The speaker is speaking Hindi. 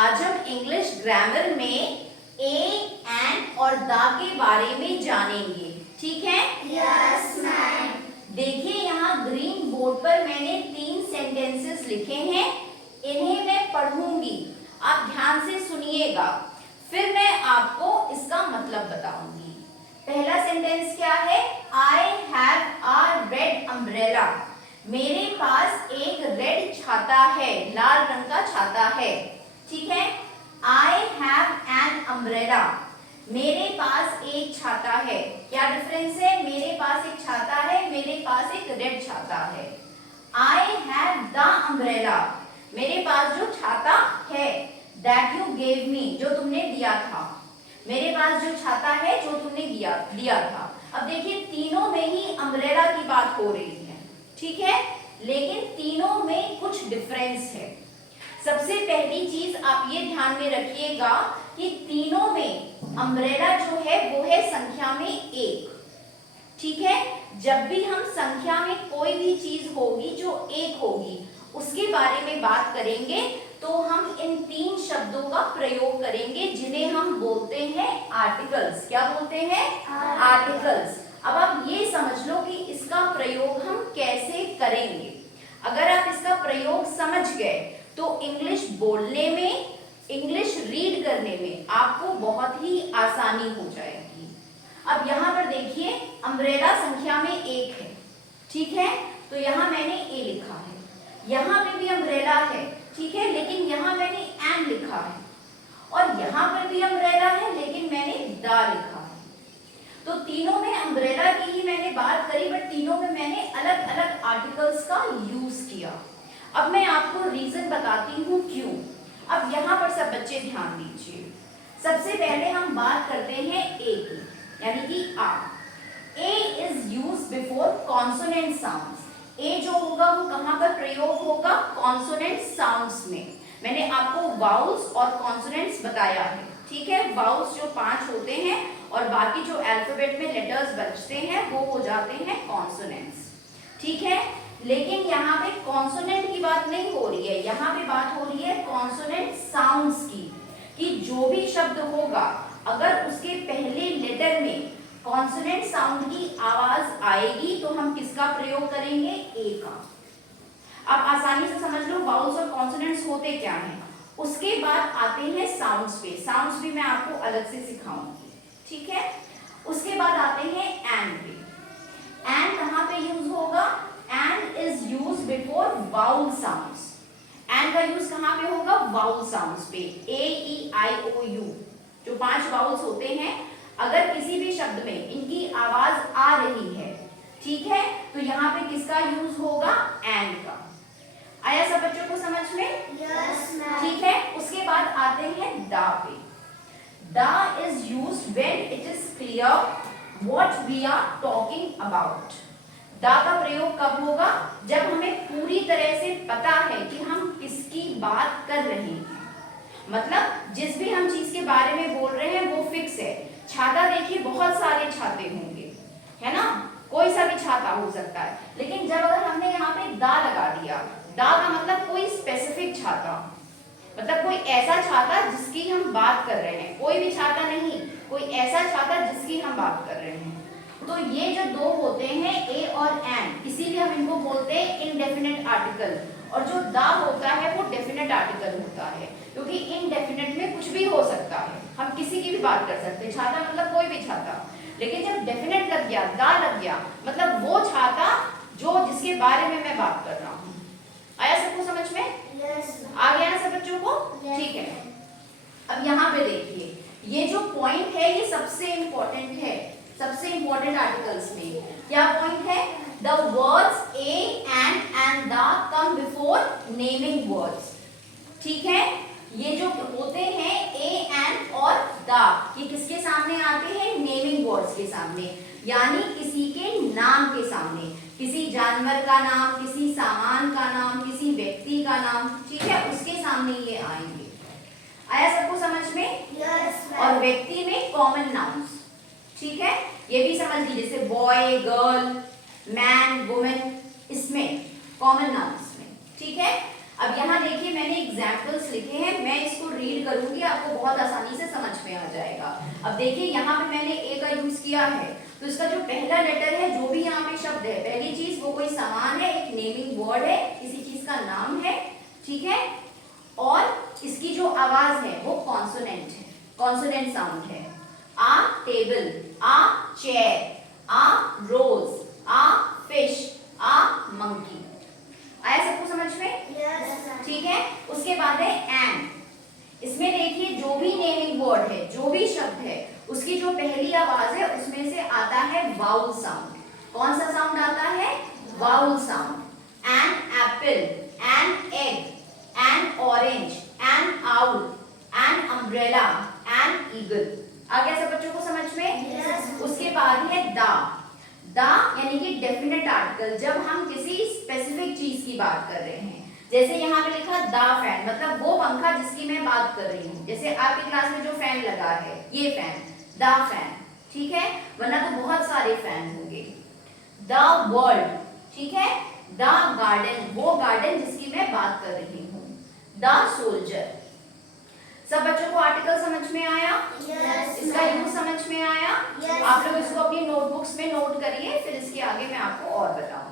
आज हम इंग्लिश ग्रामर में ए एंड और द के बारे में जानेंगे, ठीक है? Yes ma'am. देखिए यहाँ ग्रीन बोर्ड पर मैंने 3 सेंटेंसेस लिखे हैं, इन्हें मैं पढ़ूंगी, आप ध्यान से सुनिएगा, फिर मैं आपको इसका मतलब बताऊंगी। पहला सेंटेंस क्या है? I have a red umbrella। मेरे पास एक रेड छाता है, लाल रंग का छाता है, ठीक है? I have an umbrella। मेरे पास एक छाता है। क्या डिफरेंस है? मेरे पास एक छाता है, मेरे पास एक रेड छाता है। I have the umbrella। मेरे पास जो छाता है, that you gave me, जो तुमने दिया था। मेरे पास जो छाता है जो तुमने दिया था। अब देखिए तीनों में ही अम्ब्रेला की बात हो रही है, ठीक है? लेकिन तीनों में कुछ डिफरेंस है। सबसे पहली चीज आप ये ध्यान में रखिएगा कि तीनों में अम्ब्रेला जो है वो है संख्या में 1, ठीक है? जब भी हम संख्या में कोई भी चीज होगी जो 1 होगी उसके बारे में बात करेंगे तो हम इन 3 शब्दों का प्रयोग करेंगे जिन्हें हम बोलते हैं आर्टिकल्स। क्या बोलते हैं? आर्टिकल्स। अब आप ये समझ लो कि इसका प्रयोग हम कैसे करेंगे। अगर आप इसका प्रयोग समझ गए तो इंग्लिश बोलने में, इंग्लिश रीड करने में आपको बहुत ही आसानी हो जाएगी। अब यहाँ पर देखिए अम्ब्रेला संख्या में 1 है, ठीक है? तो यहाँ मैंने ए लिखा है, यहाँ पे भी अम्ब्रेला है, ठीक है? लेकिन यहाँ मैंने एन लिखा है, और यहाँ पर भी अम्ब्रेला है लेकिन मैंने द लिखा है। तो तीनों में अम्ब्रेला की ही मैंने बात करी, बट तीनों में मैंने अलग अलग आर्टिकल्स का यूज किया। अब मैं आपको रीजन बताती हूँ क्यों। अब यहाँ पर सब बच्चे ध्यान दीजिए। सबसे पहले हम बात करते हैं ए की, यानी कि आ। A is use before consonant sounds. A जो होगा वो कहाँ पर प्रयोग होगा? कॉन्सोनेंट साउंड्स में। मैंने आपको वाउल्स और कॉन्सोनेंट्स बताया है, ठीक है? वाउल्स जो 5 होते हैं और बाकी जो अल्फाबेट में लेटर्स बचते हैं वो हो जाते हैं कॉन्सोनेंट्स, ठीक है? लेकिन यहाँ पे कॉन्सोनेंट की बात नहीं हो रही है, यहाँ पे बात हो रही है कॉन्सोनेंट साउंड्स की, कि जो भी शब्द होगा अगर उसके पहले लेटर में कॉन्सोनेंट साउंड की आवाज आएगी तो हम किसका प्रयोग करेंगे? ए का। आप आसानी से समझ लो वाउल्स और कॉन्सोनेंट्स होते क्या हैं। उसके बाद आते हैं साउंड्स पे। साउंड्स भी मैं आपको अलग से सिखाऊंगी, ठीक है? उसके बाद आते हैं एंड पे। एंड कहाँ पे यूज होगा? And is use before vowel sounds. And का यूज कहाँ पे होगा? वाउल साउंड्स पे। ए ई आई ओ यू जो 5 वाउल्स होते हैं, अगर किसी भी शब्द में इनकी आवाज आ रही है, ठीक है, तो यहाँ पे किसका यूज होगा? एंड का। आया सब बच्चों को समझ में? Yes ma'am. ठीक है। उसके बाद आते हैं द पे। The is used when it is clear what we are talking about. The का प्रयोग कब होगा? जब हमें पूरी तरह से पता है कि हम किसकी बात कर रहे हैं। मतलब जिस भी हम चीज के बारे में बोल रहे हैं वो फिक्स है। छाता देखिए बहुत सारे छाते होंगे, है ना? कोई सा भी छाता हो सकता है, लेकिन जब अगर हमने यहाँ पे दा लगा दिया, दा का मतलब कोई स्पेसिफिक छाता, मतलब कोई ऐसा छाता जिसकी हम बात कर रहे हैं, कोई भी छाता नहीं, कोई ऐसा छाता जिसकी हम बात कर रहे हैं। तो ये जो 2 होते हैं ए और एन, इसीलिए हम इनको बोलते हैं इनडेफिनेट आर्टिकल, और जो दा होता है वो डेफिनेट आर्टिकल होता है, क्योंकि इनडेफिनेट में कुछ भी हो सकता है, हम किसी की भी बात कर सकते हैं। छाता मतलब कोई भी छाता, लेकिन जब डेफिनेट लग गया, दा लग गया, मतलब वो छाता जो जिसके बारे में मैं बात कर रहा हूँ। आया सबको समझ में? यस। आ गया सब बच्चों को? ठीक है। अब यहाँ पे देखिए ये जो पॉइंट है ये सबसे इंपॉर्टेंट है, सबसे इंपॉर्टेंट आर्टिकल्स में। क्या पॉइंट है? The words A and the come before naming words, ठीक है? ये जो होते हैं ए एंड और द, ये किसके सामने आते हैं? नेमिंग वर्ड्स के सामने, यानी किसी के नाम के सामने, किसी जानवर का नाम, किसी सामान का नाम, किसी व्यक्ति का नाम, ठीक है, उसके सामने ये आएंगे। आया सबको समझ में? यस। और व्यक्ति में कॉमन नाउन्स, ठीक है, ये भी समझ लीजिए, जैसे बॉय, गर्ल, मैन, वुमेन, इसमें कॉमन नाउन्स में, ठीक है? अब यहाँ देखिए मैंने एग्जाम्पल्स लिखे हैं, मैं इसको रीड करूंगी, आपको बहुत आसानी से समझ में आ जाएगा। अब देखिए यहाँ पे मैंने ए का यूज किया है, तो इसका जो पहला लेटर है, जो भी यहाँ पे शब्द है, पहली चीज वो कोई सामान है, एक नेमिंग वर्ड है, किसी चीज का नाम है, ठीक है। और इसकी जो आवाज है वो कॉन्सोनेंट है, कॉन्सोनेंट साउंड है। आ टेबल, आ चेयर, आ रोज, आ फिश, आ मंकी। आया सबको समझ में? Yes. ठीक है। उसके बाद है एंड। इसमें देखिए जो भी नेमिंग वर्ड है, जो भी शब्द है, उसकी जो पहली आवाज है उसमें से आता है वाउल साउंड। कौन सा साउंड आता है? Vowel sound. An apple, an egg, an orange, an owl, an umbrella, an eagle. आ गया सब बच्चों को समझ में? Yes. उसके बाद है दा। दा यानी कि डेफिनेट आर्टिकल, जब हम किसी स्पेसिफिक चीज की बात कर रहे हैं। जैसे यहाँ पे लिखा दा फैन, मतलब वो पंखा जिसकी मैं बात कर रही हूँ। जैसे आपकी क्लास में जो फैन लगा है, ये फैन, दा फैन, ठीक है, वरना तो बहुत सारे फैन होंगे। द वर्ल्ड, ठीक है। द गार्डन, वो गार्डन जिसकी मैं बात कर रही हूँ। The soldier. सब बच्चों को आर्टिकल समझ में आया? Yes. इसका यूज समझ में आया? Yes. आप लोग इसको अपनी नोटबुक्स में नोट करिए, फिर इसके आगे मैं आपको और बताऊंगी।